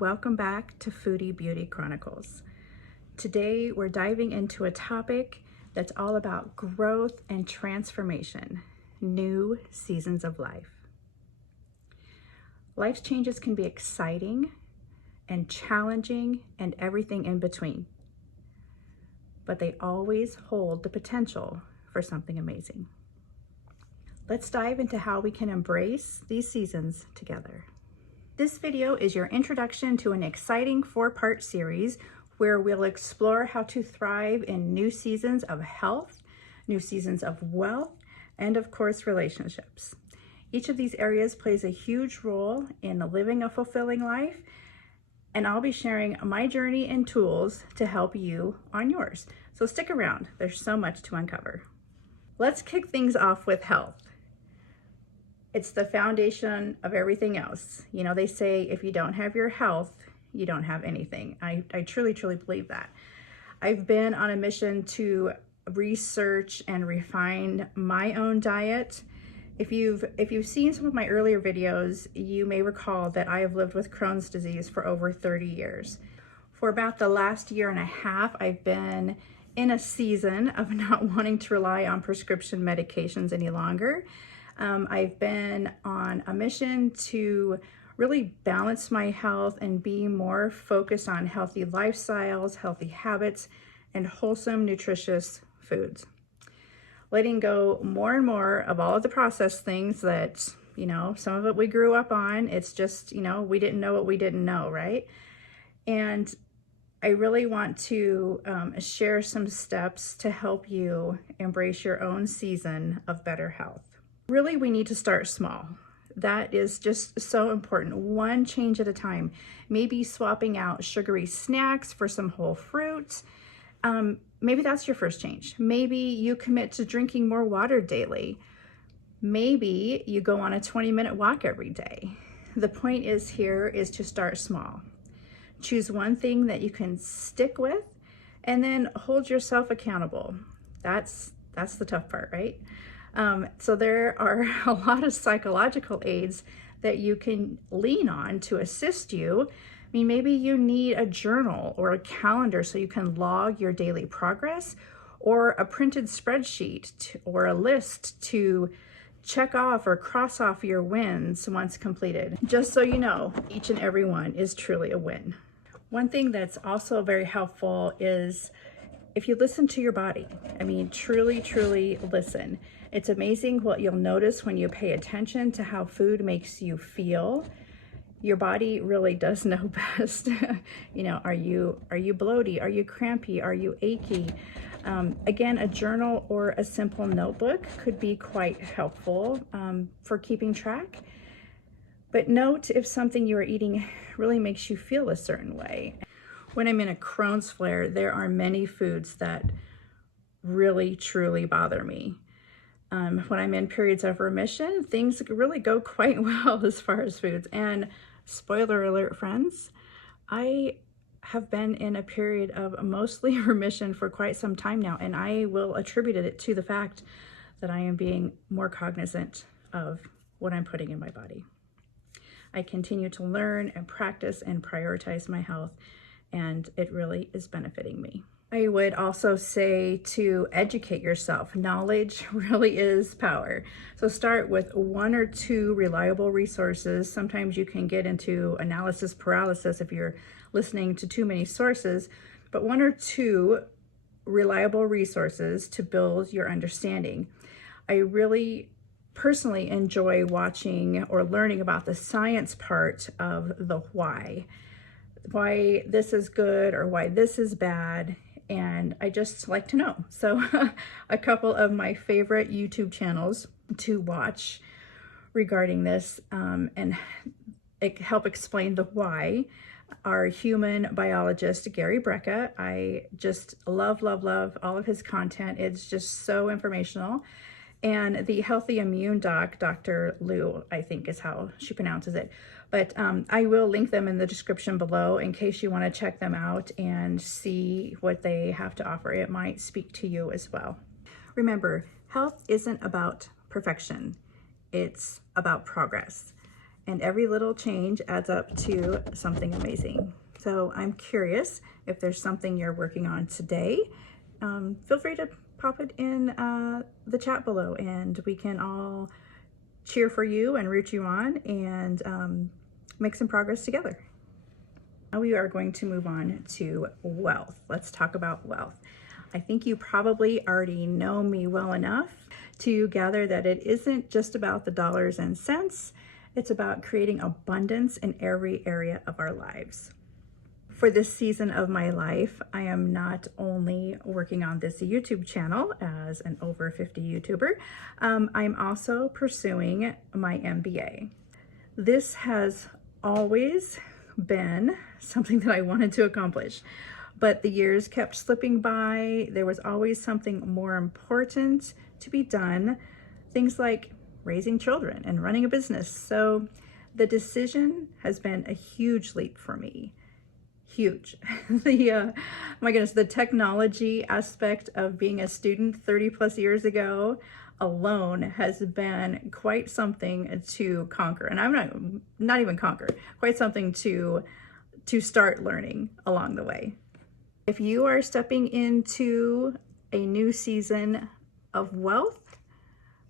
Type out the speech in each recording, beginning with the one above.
welcome back to FoodiBeauti.Chronicles. Today we're diving into a topic that's all about growth and transformation, new seasons of life. Life's changes can be exciting and challenging and everything in between, but they always hold the potential for something amazing. Let's dive into how we can embrace these seasons together. This video is your introduction to an exciting 4-part series where we'll explore how to thrive in new seasons of health, new seasons of wealth, and of course, relationships. Each of these areas plays a huge role in living a fulfilling life, and I'll be sharing my journey and tools to help you on yours. So stick around, there's so much to uncover. Let's kick things off with health. It's the foundation of everything else. You know, they say if you don't have your health, you don't have anything. I truly believe that. I've been on a mission to research and refine my own diet. If you've seen some of my earlier videos, you may recall that I have lived with Crohn's disease for over 30 years. For about the last year and a half, I've been in a season of not wanting to rely on prescription medications any longer. I've been on a mission to really balance my health and be more focused on healthy lifestyles, healthy habits, and wholesome, nutritious foods. Letting go more and more of all of the processed things that, you know, some of it we grew up on. It's just, you know, we didn't know what we didn't know, right? And I really want to share some steps to help you embrace your own season of better health. Really, we need to start small. That is just so important. One change at a time. Maybe swapping out sugary snacks for some whole fruits. Maybe that's your first change. Maybe you commit to drinking more water daily. Maybe you go on a 20-minute walk every day. The point is to start small. Choose one thing that you can stick with and then hold yourself accountable. That's the tough part, right? So there are a lot of psychological aids that you can lean on to assist you. I mean, maybe you need a journal or a calendar so you can log your daily progress, or a printed spreadsheet or a list to check off or cross off your wins once completed. Just so you know, each and every one is truly a win. One thing that's also very helpful is if you listen to your body. I mean, truly listen. It's amazing what you'll notice when you pay attention to how food makes you feel. Your body really does know best. You know, are you bloaty? Are you crampy? Are you achy? Again, a journal or a simple notebook could be quite helpful for keeping track. But note if something you are eating really makes you feel a certain way. When I'm in a Crohn's flare, there are many foods that really, truly bother me. When I'm in periods of remission, things really go quite well as far as foods. And spoiler alert, friends, I have been in a period of mostly remission for quite some time now, and I will attribute it to the fact that I am being more cognizant of what I'm putting in my body. I continue to learn and practice and prioritize my health, and it really is benefiting me. I would also say to educate yourself. Knowledge really is power. So start with 1 or 2 reliable resources. Sometimes you can get into analysis paralysis if you're listening to too many sources, but 1 or 2 reliable resources to build your understanding. I really personally enjoy watching or learning about the science part of the why this is good or why this is bad. And I just like to know. So a couple of my favorite YouTube channels to watch regarding this and help explain the why are human biologist Gary Brecka. I just love all of his content. It's just so informational. And the Healthy Immune Doc, Dr. Lou, I think is how she pronounces it. But I will link them in the description below in case you want to check them out and see what they have to offer. It might speak to you as well. Remember, health isn't about perfection. It's about progress. and every little change adds up to something amazing. So I'm curious if there's something you're working on today. Feel free to pop it in the chat below, and we can all cheer for you and root you on and make some progress together. Now we are going to move on to wealth. Let's talk about wealth. I think you probably already know me well enough to gather that it isn't just about the dollars and cents. It's about creating abundance in every area of our lives. For this season of my life, I am not only working on this YouTube channel as an over 50 YouTuber, I'm also pursuing my MBA. This has always been something that I wanted to accomplish, but the years kept slipping by. There was always something more important to be done, things like raising children and running a business. So the decision has been a huge leap for me. Huge. My goodness, the technology aspect of being a student 30 plus years ago alone has been quite something to conquer. And I'm not even conquer, quite something to start learning along the way. If you are stepping into a new season of wealth,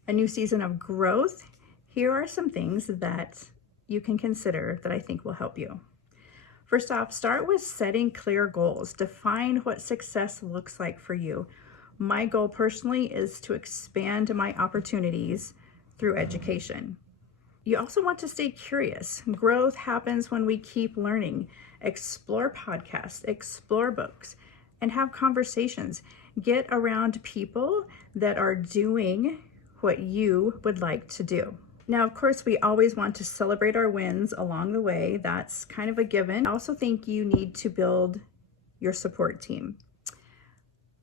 a new season of growth, here are some things that you can consider that I think will help you. First off, start with setting clear goals. Define what success looks like for you. My goal personally is to expand my opportunities through education. You also want to stay curious. Growth happens when we keep learning. Explore podcasts, explore books, and have conversations. Get around people that are doing what you would like to do. Now, of course, we always want to celebrate our wins along the way. That's kind of a given. I also think you need to build your support team.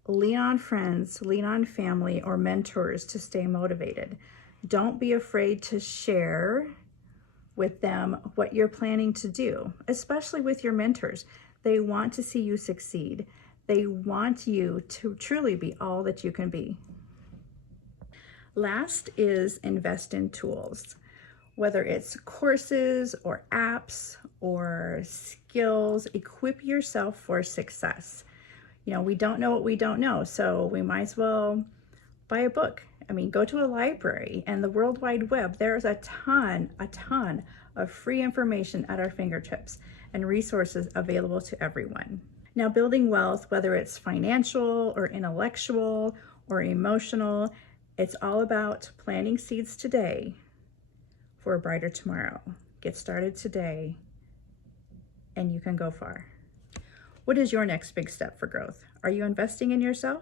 Lean on friends, lean on family or mentors to stay motivated. Don't be afraid to share with them what you're planning to do, especially with your mentors. They want to see you succeed. They want you to truly be all that you can be. Last is invest in tools, whether it's courses or apps or skills. Equip yourself for success. You know, we don't know what we don't know, so we might as well buy a book. I mean, go to a library and the World Wide Web. There's a ton of free information at our fingertips and resources available to everyone. Now, building wealth, whether it's financial or intellectual or emotional, it's all about planting seeds today for a brighter tomorrow. Get started today and you can go far. What is your next big step for growth? Are you investing in yourself?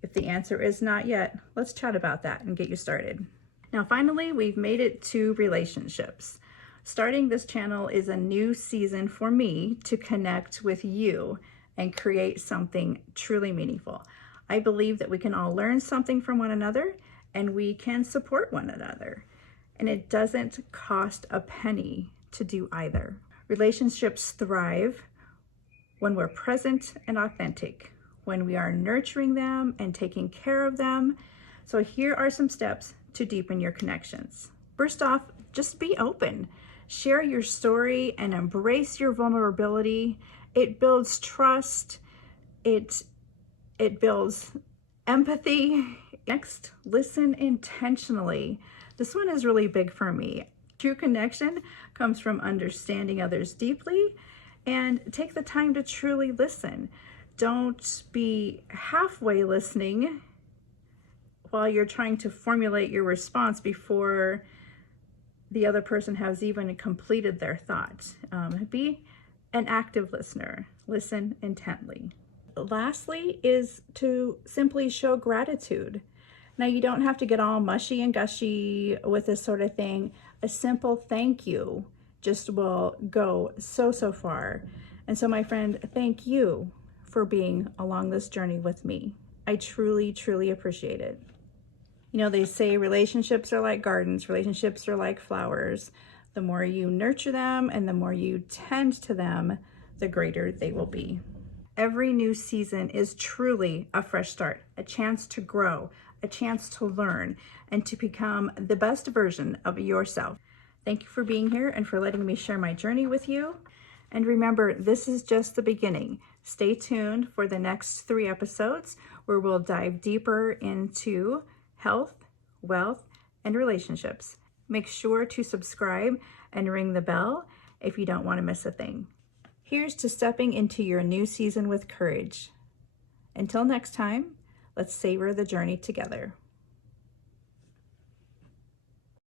If the answer is not yet, let's chat about that and get you started. Now, finally, we've made it to relationships. Starting this channel is a new season for me to connect with you and create something truly meaningful. I believe that we can all learn something from one another and we can support one another. And it doesn't cost a penny to do either. Relationships thrive when we're present and authentic, when we are nurturing them and taking care of them. So here are some steps to deepen your connections. First off, just be open. Share your story and embrace your vulnerability. It builds trust. It builds empathy. Next, listen intentionally. This one is really big for me. True connection comes from understanding others deeply, and take the time to truly listen. Don't be halfway listening while you're trying to formulate your response before the other person has even completed their thought. Be an active listener. Listen intently. Lastly is to simply show gratitude. Now, you don't have to get all mushy and gushy with this sort of thing. A simple thank you just will go so far. And so, my friend, thank you for being along this journey with me. I truly appreciate it. You know, they say relationships are like gardens, relationships are like flowers. The more you nurture them and the more you tend to them, the greater they will be. Every new season is truly a fresh start, a chance to grow, a chance to learn, and to become the best version of yourself. Thank you for being here and for letting me share my journey with you. And remember, this is just the beginning. Stay tuned for the next 3 episodes where we'll dive deeper into health, wealth, and relationships. Make sure to subscribe and ring the bell if you don't want to miss a thing. Here's to stepping into your new season with courage. Until next time, let's savor the journey together.